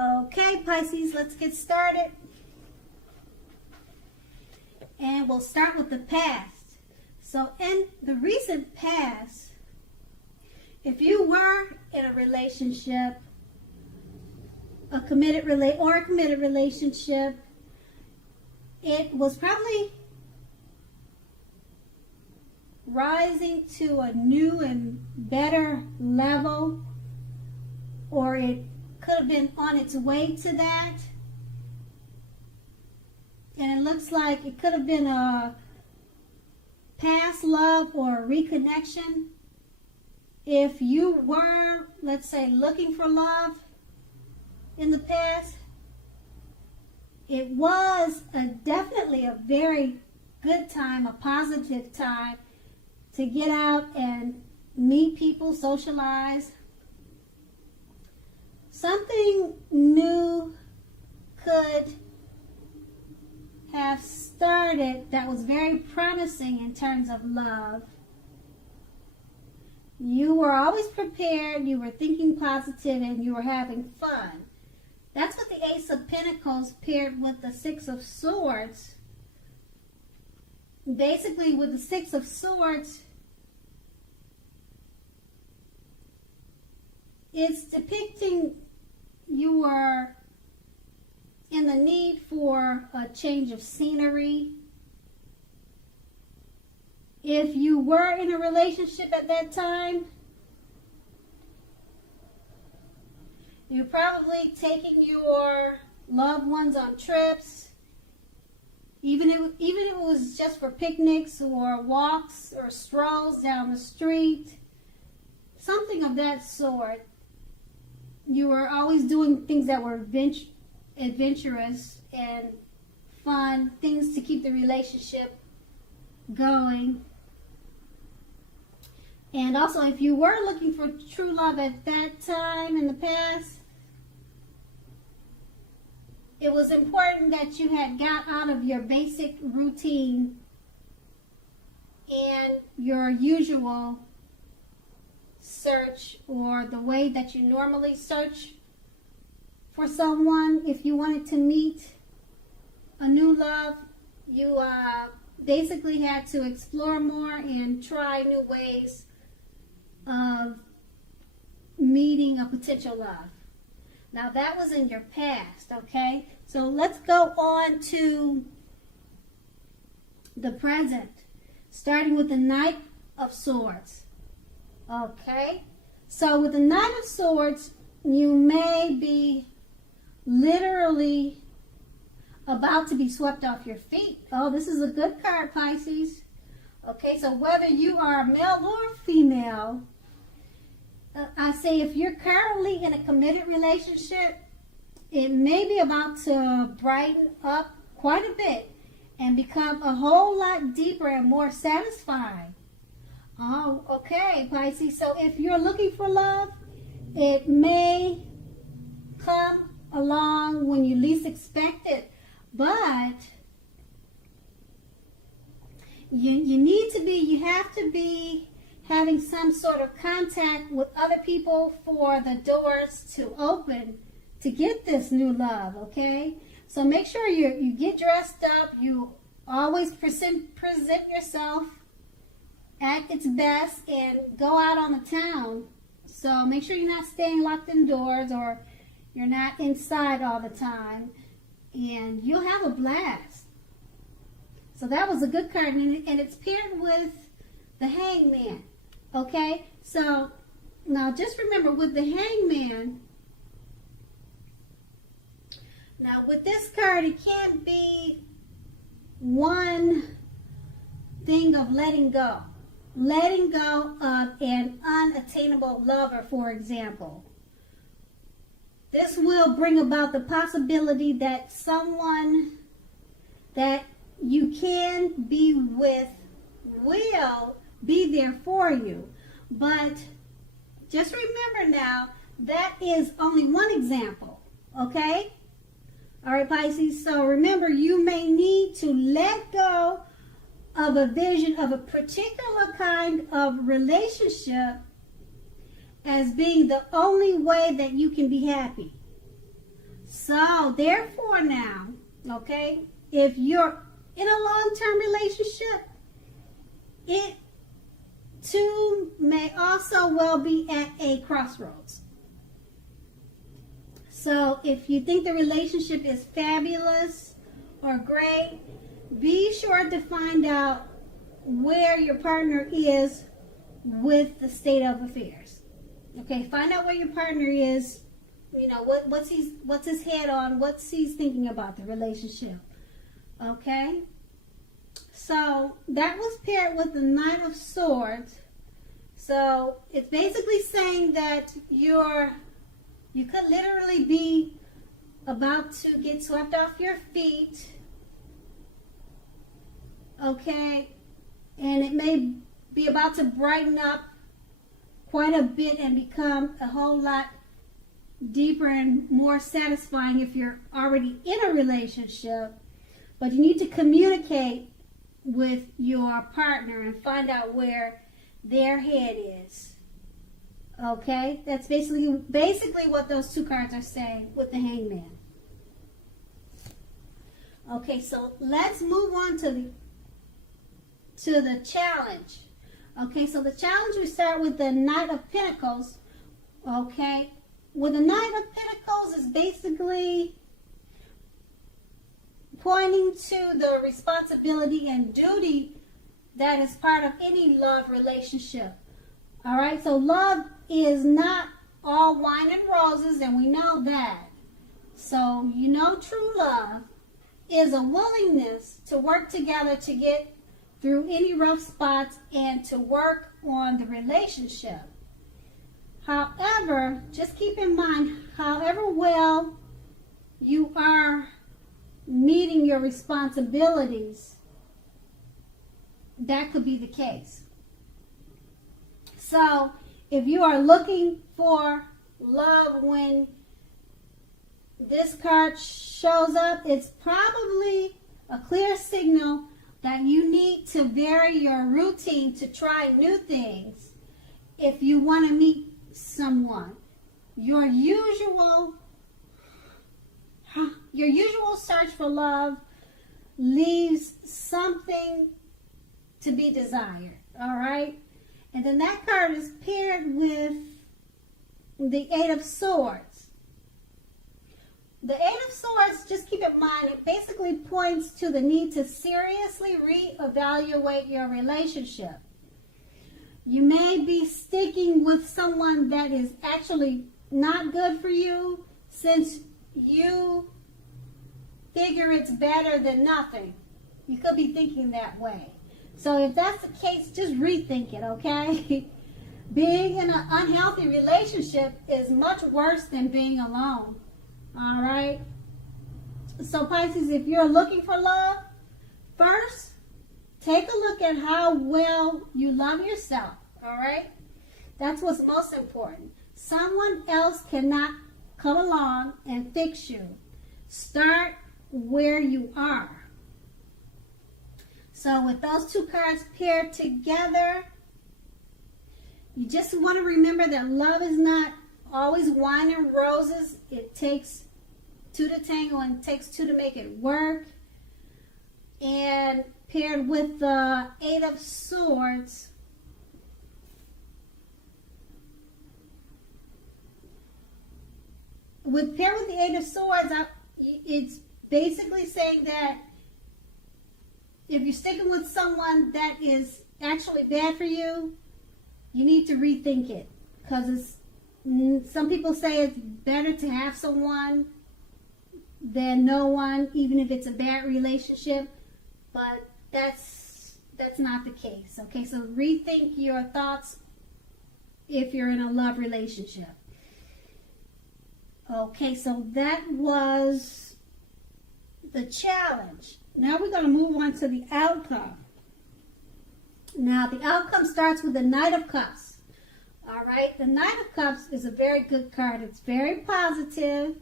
Okay, Pisces, let's get started. And we'll start with the past. So in the recent past, if you were in a relationship, a committed relationship, it was probably rising to a new and better level, or it could have been on its way to that. And it looks like it could have been a past love or a reconnection. If you were, let's say, looking for love in the past, it was definitely a very good time, a positive time to get out and meet people, socialize. Something new could have started that was very promising in terms of love. You were always prepared, you were thinking positive, and you were having fun. That's what the Ace of Pentacles paired with the Six of Swords. Basically, with the Six of Swords, it's depicting you were in the need for a change of scenery. If you were in a relationship at that time, you're probably taking your loved ones on trips, even if it was just for picnics or walks or strolls down the street, something of that sort. You were always doing things that were adventurous and fun, things to keep the relationship going. And also, if you were looking for true love at that time in the past, it was important that you had got out of your basic routine and your usual search, or the way that you normally search for someone. If you wanted to meet a new love, you basically had to explore more and try new ways of meeting a potential love. Now that was in your past, okay? So let's go on to the present, starting with the Knight of Swords. Okay? So with the Knight of Swords, you may be literally about to be swept off your feet. Oh, this is a good card, Pisces. Okay, so whether you are male or female, I say if you're currently in a committed relationship, it may be about to brighten up quite a bit and become a whole lot deeper and more satisfying. Oh, okay, Pisces. So if you're looking for love, it may come along when you least expect it. But you have to be having some sort of contact with other people for the doors to open to get this new love, okay? So make sure you get dressed up, you always present yourself at its best, and go out on the town. So make sure you're not staying locked indoors, or you're not inside all the time, and you'll have a blast. So that was a good card, and it's paired with the Hangman. Okay, so now just remember with the Hangman, now with this card, it can't be one thing of letting go. Letting go of an unattainable lover, for example. This will bring about the possibility that someone that you can be with will be there for you. But just remember now, that is only one example, okay? All right, Pisces, so remember, you may need to let go of a vision of a particular kind of relationship as being the only way that you can be happy. So, therefore now, okay, if you're in a long-term relationship, it too may also well be at a crossroads. So if you think the relationship is fabulous or great, be sure to find out where your partner is with the state of affairs. Okay, find out where your partner is. You know, what's his head on, what's he's thinking about the relationship. Okay? So that was paired with the Knight of Swords. So it's basically saying that you could literally be about to get swept off your feet. Okay? And it may be about to brighten up quite a bit and become a whole lot deeper and more satisfying if you're already in a relationship. But you need to communicate with your partner and find out where their head is. Okay? That's basically what those two cards are saying with the Hangman. Okay, so let's move on to the challenge. Okay, so the challenge, we start with the Knight of Pentacles. Okay? With the Knight of Pentacles is basically pointing to the responsibility and duty that is part of any love relationship. All right, so love is not all wine and roses, and we know that. So, you know, true love is a willingness to work together to get through any rough spots and to work on the relationship. However, just keep in mind, however well you are meeting your responsibilities, that could be the case. So, if you are looking for love when this card shows up, it's probably a clear signal that you need to vary your routine to try new things if you want to meet someone. Your usual search for love leaves something to be desired. All right? And then that card is paired with the Eight of Swords. The Eight of Swords, just keep in mind, it basically points to the need to seriously reevaluate your relationship. You may be sticking with someone that is actually not good for you since you figure it's better than nothing. You could be thinking that way. So if that's the case, just rethink it, okay? Being in an unhealthy relationship is much worse than being alone. All right? So Pisces, if you're looking for love, first, take a look at how well you love yourself. All right? That's what's most important. Someone else cannot come along and fix you. Start where you are. So with those two cards paired together, you just want to remember that love is not always wine and roses. It takes two to tango and it takes two to make it work. And paired with the Eight of Swords, paired with the Eight of Swords, it's basically saying that if you're sticking with someone that is actually bad for you, you need to rethink it. Because some people say it's better to have someone than no one, even if it's a bad relationship. But that's not the case. Okay, so rethink your thoughts if you're in a love relationship. Okay, so that was the challenge. Now we're going to move on to the outcome. Now the outcome starts with the Knight of Cups. All right, the Knight of Cups is a very good card. It's very positive.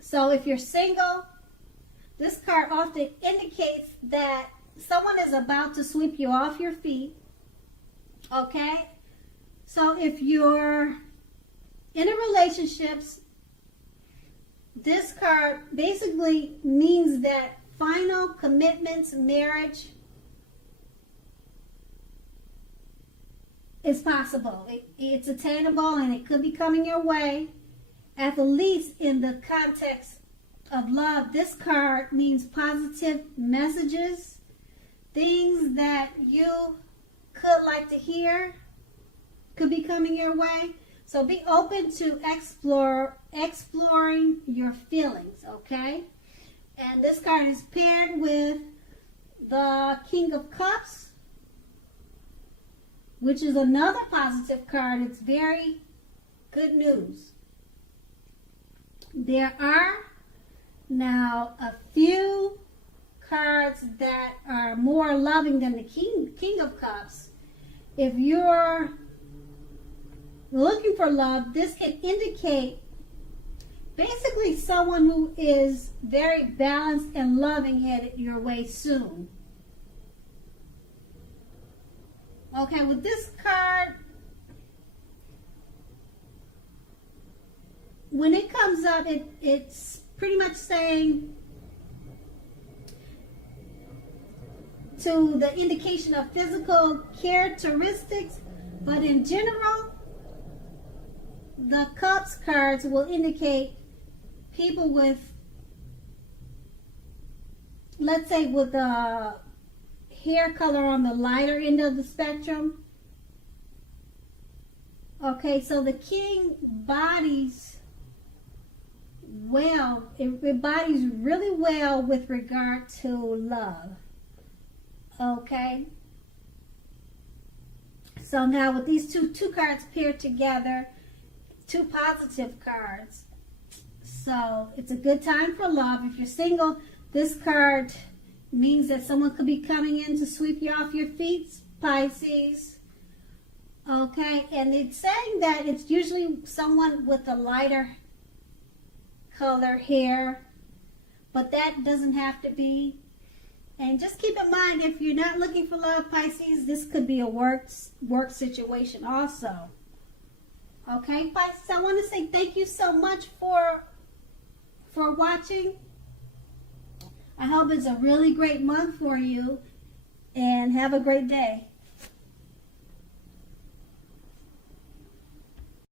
So if you're single, this card often indicates that someone is about to sweep you off your feet. Okay? So if you're in a relationships, this card basically means that final commitments, marriage is possible. It's attainable and it could be coming your way. At the least in the context of love, this card means positive messages, things that you could like to hear could be coming your way. So be open to exploring your feelings, okay? And this card is paired with the King of Cups, which is another positive card. It's very good news. There are now a few cards that are more loving than the King of Cups. If you're looking for love, this can indicate basically someone who is very balanced and loving headed your way soon. Okay, with this card, when it comes up, it's pretty much saying to the indication of physical characteristics, but in general, the Cups cards will indicate people with, let's say, with a hair color on the lighter end of the spectrum. Okay, so the King bodies well, it bodies really well with regard to love. Okay, so now with these two cards paired together, two positive cards, so it's a good time for love. If you're single, this card means that someone could be coming in to sweep you off your feet, Pisces. Okay, and it's saying that it's usually someone with a lighter color hair, but that doesn't have to be. And just keep in mind, if you're not looking for love, Pisces, this could be a work situation also. Okay, Pisces, I want to say thank you so much for watching. I hope it's a really great month for you, and have a great day.